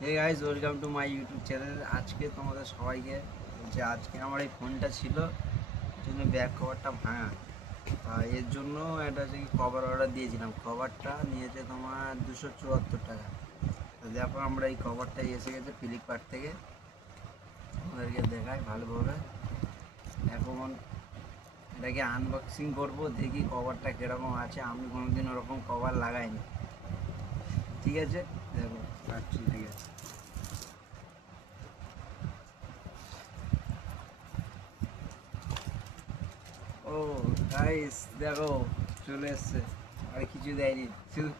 Hey guys, welcome to my YouTube channel. আজকে তোমাদের সবাইকে যে আজকে আমার এই ফোনটা ছিল জন্য ব্যাক কভারটা ভাঙা, তা এর জন্য একটা হচ্ছে কি কভার অর্ডার দিয়েছিলাম। কভারটা নিয়েছে তোমার 274 টাকা। তো দেখো আমরা এই কভারটাই এসে গেছে ফ্লিপকার্ট থেকে। আমাদেরকে দেখায় ভালোভাবে। এখন এটাকে আনবক্সিং করবো, দেখি কভারটা কীরকম আছে। আমি কোনোদিন ওরকম কভার লাগাইনি। ঠিক আছে, দেখো রাখছি। ঠিক আছে, ও গাইস দেখো চলে এসছে। আর কিছু দেয়নি, শুধু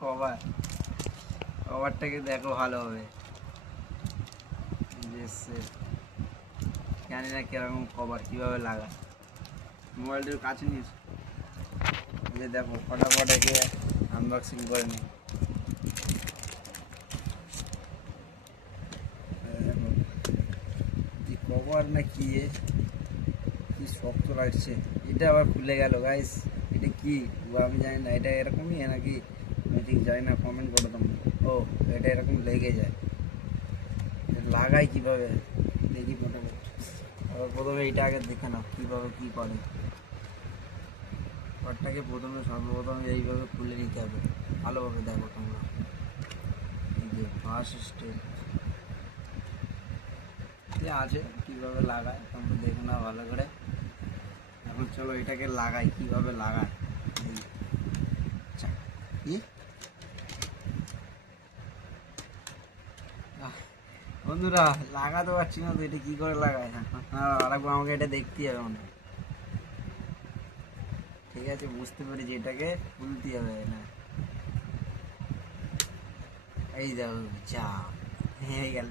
কভারটাকে দেখো ভালোভাবে যে এসছে। জানি না কিরকম কভার, কীভাবে লাগায়। মোবাইলটার কাছে নিস, যে দেখো ফটাফট একে আনবক্সিং করে নি। দেখো কি কভার না কি কি শক্ত লাগছে। এটা আবার খুলে গেল গাইস। এটা কি আমি জানি না, এটা এরকমই নাকি আমি ঠিক জানি না, কমেন্ট করে তোমরা। ও, এটা এরকম লেগে যায়, লাগাই কিভাবে দেখি প্রথমে। আবার প্রথমে এইটা আগে দেখে নাও কীভাবে কী করে। ঘরটাকে প্রথমে সর্বপ্রথম এইভাবে খুলে নিতে হবে। ভালোভাবে দেখো তোমরা, এই যে ফার্স্ট স্টেপ আছে কীভাবে লাগায় তোমরা দেখো না ভালো করে। এখন চলো এটাকে লাগাই, কীভাবে লাগায়। কি বন্ধুরা, লাগাতে পারছি না তো, এটা কী করে লাগায়। আরেকবার আমাকে এটা দেখতে হবে মনে হয়। ঠিক আছে, বুঝতে পেরেছি, এটাকে খুলতে হবে না। এই দেখো, যা হয়ে গেল।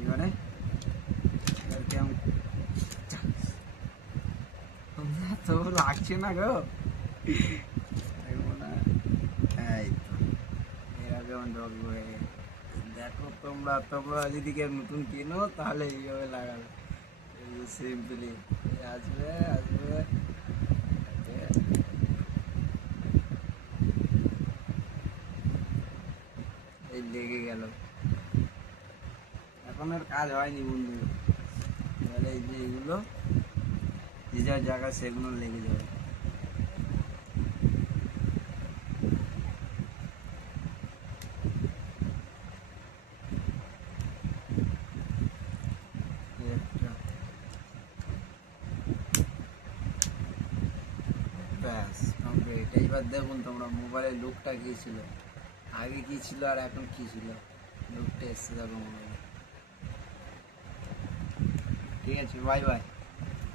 এবারে কেমন তো লাগছে না গো। এই তো এরকম দেখো, তোমরা তোমরা যদি কেউ নতুন কেনো তাহলে এইভাবে লাগাবে। সিম্পলি আসবে আসবে। এই লেগে গেল, এখন আর কাজ হয়নি বন্ধু। এবারে এই যে এগুলো যে যার জায়গা সেগুলো লেগে যাবে। ব্যাস কমপ্লিট। এইবার দেখুন তোমরা মোবাইলের লুকটা কী ছিল, আগে কী ছিল আর এখন কী ছিল। লুকটা এসছে দেখো মোবাইলে। ঠিক আছে, বাই বাই।